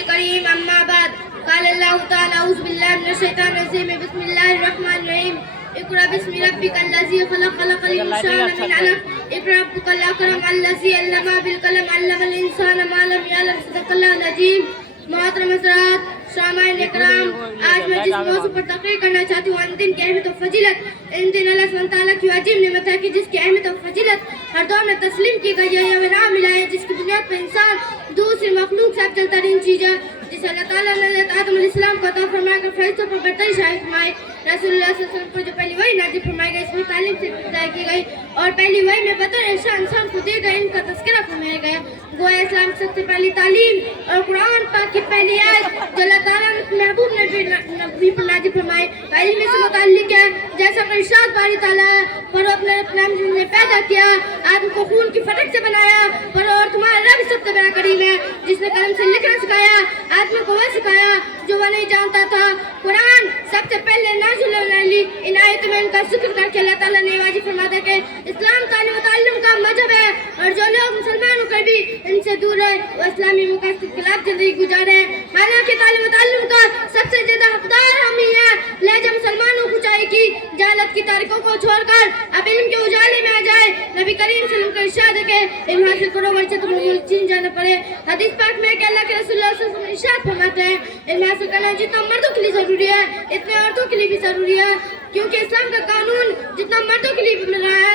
الكريم أما بعد قال الله تعالى أعوذ بالله من الشيطان الرجيم بسم الله الرحمن الرحيم اقرأ باسم ربك الذي خلق خلق الإنسان من علق اقرأ ربك الأكرم الذي علم بالقلم علم الإنسان ما لم يعلم صدق الله العظيم. محترم حضرات سامعین اکرام، آج میں جس موضوع پر تقریر کرنا چاہتی ہوں ان دن کی اہمیت و فضیلت، ان دن اللہ سبحانہ تعالیٰ کی عجیب نعمت ہے کہ جس کی اہمیت و فضیلت ہر دور میں تسلیم کی گئی ہے. یہ نام ملا ہے جس کی بنیاد پر انسان دوسری مخلوق سے افضل ترین چیز ہے، جسے اللہ تعالیٰ نے حضرت آدم علیہ السلام کو عطا فرما کر فرشتوں پر برتری شائع فرمائی. رسول اللہ صلی اللہ علیہ وسلم پر جو پہلی وحی نازل فرمائی گئی اس میں تعلیم سے ابتدا کی گئی اور پہلی وحی میں بطور ارشاد انسان کو دیے گئے ان کا تذکرہ فرمایا گیا. گویا اسلام کی سب سے پہلی تعلیم اور قرآن پاک کی پہلی آیت جو اللہ تعالیٰ نے محبوب نبی پر نازل فرمائی علم سے متعلق ہے. جیسا کہ ارشاد باری تعالیٰ پر اپنے نے پیدا کیا، آدم کو خون کی فٹک سے بنایا، پر اور تمہارا رب سب سے بڑا کریم ہے جس نے قلم سے لکھنا سکھایا، آدم کو وہ سکھایا جو وہ نہیں جانتا تھا. قرآن سب سے پہلے نازل ہونے والی ان آیتوں میں ان کا ذکر کر کے اللہ تعالیٰ نے واضح فرما دیا کہ اسلام تعلیم و تعلم کا مذہب ہے اور جو لوگ مسلمان ہو کر بھی ان سے دور ہے وہ اسلامی مقاصد کے خلاف زندگی گزارے ہیں. حالانکہ تعلیم و تعلم کا سب سے زیادہ حقدار ہم ہی ہیں، لہذا مسلمانوں کو چاہیے کہ جہالت کی تاریخوں کو چھوڑ کر اب علم کے اجالے میں آ جائے. نبی کریم صلی اللہ علیہ وسلم کا ارشاد ہے کہ علم حاصل کرو ورنہ تمہیں ملک چین جانا پڑے. حدیث پاک میں کہ اللہ کے رسول اللہ صلی اللہ علیہ وسلم ارشاد فرماتے ہیں علم حاصل کرنا جتنا مردوں کے لیے ضروری ہے اتنے عورتوں کے لیے بھی ضروری ہے، کیونکہ اسلام کا قانون جتنا مردوں کے لیے بھی بنا ہے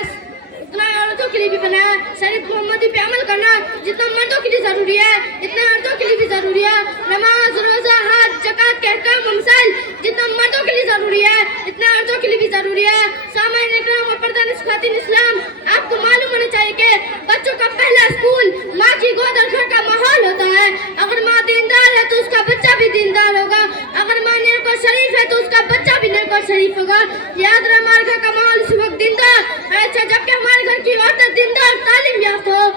اتنا عورتوں کے لیے بھی بنا ہے. شریعت محمدی پہ عمل کرنا جتنا مردوں کے لیے ضروری ہے اتنا عورتوں کے لیے بھی ضروری ہے. نماز، روزہ، حج، زکوٰۃ کے احکام و مسائل جتنا مردوں کے لیے ضروری ہے اتنا عورتوں کے لیے بھی ضروری ہے. سامعین اکرام اور پردہ نشین خواتین اسلام، آپ کو معلوم ہونا چاہیے کہ بچوں کا پہلا اسکول ماں کی گود اور گھر کا ماحول ہوتا ہے. اگر ماں دیندار ہے تو اس کا بچہ بھی دیندار ہوگا، اگر ماں نیک اور شریف ہے تو اس کا بچہ بھی نیک اور شریف ہوگا. یاد رہے ہمارے گھر کا ماحول اس وقت دیندار اچھا جبکہ ہمارے گھر کی عورتیں دیندار تعلیم یافتہ ہو.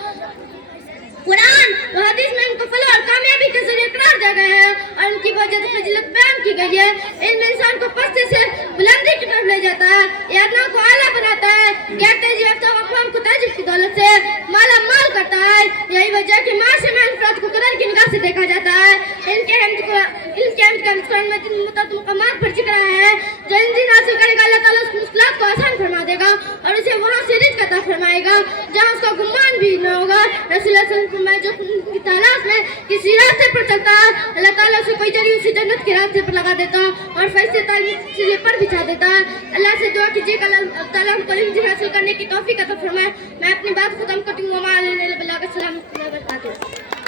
قرآن و حدیث میں ان کو فلاح اور کامیابی کے ذریعے قرار دیا گیا ہے اور ان کی وجہ سے فضیلت بیان کی گئی ہے. علم انسان کو پستی سے بلندی کی طرف لے جاتا ہے، یہ ادنا کو اعلیٰ بناتا ہے، غیر تہذیب یافتہ اقوام کو تہذیب کی دولت سے مالا مال کرتا ہے. یہی وجہ کہ معاشرے میں افراد کو قدر کی نگاہ سے دیکھا جاتا ہے. علم کے اہمیت کا قرآن میں متعدد مقامات پر ذکر ہے. جو علم حاصل کرے گا اللہ تعالیٰ اس کی مشکلات کو آسان فرما دے گا اور اسے وہاں سے رزق عطا فرمائے گا جہاں اس کا گمان بھی نہ ہوگا. رسول اللہ صلی اللہ علیہ وسلم جو کی تلاش میں کسی راستے پر چلتا ہے اللہ تعالیٰ اسے کوئی ذریعہ اسی جنت کے راستے پر لگا دیتا اور فرشتے تعلیم سلے پر بچھا دیتا ہے. اللہ سے دعا کیجیے کہ اللہ تعالیٰ کو علم حاصل کرنے کی توفیق عطا فرمائے. میں اپنی بات ختم کرتی ہوں.